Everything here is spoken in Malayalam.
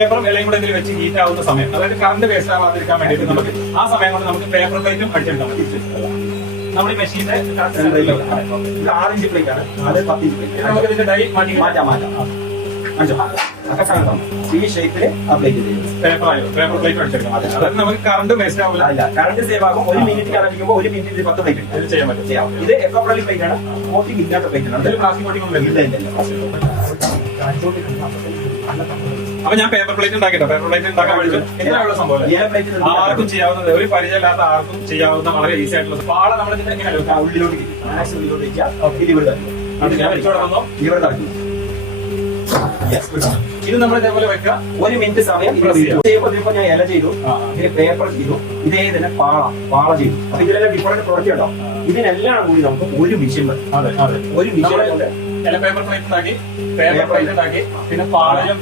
പേപ്പറും ഇലയും കൂടെ ഇതിൽ വെച്ച് ഹീറ്റ് ആവുന്ന സമയം, അതായത് കറണ്ട് വേസ്റ്റ് ആവാതിരിക്കാൻ വേണ്ടിയിട്ട് നമുക്ക് ആ സമയം കൊണ്ട് നമുക്ക് പേപ്പർ പ്ലേറ്റും അടിച്ചെടുക്കാൻ പറ്റും. നമ്മൾ ഈ മെഷീന്റെ 6 ഇഞ്ച് പ്ലേറ്റ് ആണ്, അത് 10 ഇഞ്ച് പ്ലേറ്റ്. നമുക്ക് ഇതിന്റെ ഡൈ മാറ്റാം. ഈ ഷേപ്പില് അപ്ലൈറ്റ് ചെയ്യും. പേപ്പർ പ്ലേറ്റ് അടിച്ചെടുക്കാം. അതായത് നമുക്ക് കറണ്ട് വേസ്റ്റ് ആവില്ല. അല്ല, കറണ്ട് സേവ് ആകും. 1 മിനിറ്റ് ആരംഭിക്കുമ്പോൾ 1 മിനിറ്റ് 10 പ്ലേറ്റ് ഇത് ചെയ്യാൻ പറ്റും. ഇത് എക്കോ ഫ്രണ്ട്ലി പ്ലേറ്റ് ആണ്, കോട്ടിംഗ് ഇല്ലാത്ത പ്ലേറ്റ് ആണ്. ഇതിൽ പ്ലാസ്റ്റിക് കോട്ടിംഗ് ഒന്നും ഇല്ല. അപ്പൊ ഞാൻ പേപ്പർ പ്ലേറ്റ് ഉണ്ടാക്കിട്ടോ. പേപ്പർ പ്ലേറ്റ് ഉണ്ടാക്കാൻ വേണ്ടി ഇങ്ങനെയുള്ള സംഭവം ആർക്കും ചെയ്യാവുന്നത്, ഒരു പരിചയമില്ലാത്ത ആർക്കും ചെയ്യാവുന്ന വളരെ ഈസി ആയിട്ടുള്ള പാള നമ്മൾ ഇങ്ങനെ ഉള്ളിലോട്ട് ഇത് നമ്മൾ ഇതേപോലെ വെക്കുക. 1 മിനിറ്റ് സമയം ചെയ്യുമ്പോൾ ഞാൻ ഇല ചെയ്തു, ഇതിന് പേപ്പർ ചെയ്തു, ഇതേ തന്നെ പാള ചെയ്തു. അപ്പൊ ഇതിലെല്ലാം ഡിഫറൻറ്റ് പ്രൊഡക്റ്റ് ഉണ്ടോ? ഇതിനെല്ലാം കൂടി നമുക്ക് ഒരു മിഷൻ മതി. ഒരു മിഷൻ പേപ്പർ പ്ലേറ്റ് ഉണ്ടാക്കി, പേപ്പർ പ്ലേറ്റ് ഉണ്ടാക്കി, പിന്നെ പാളയും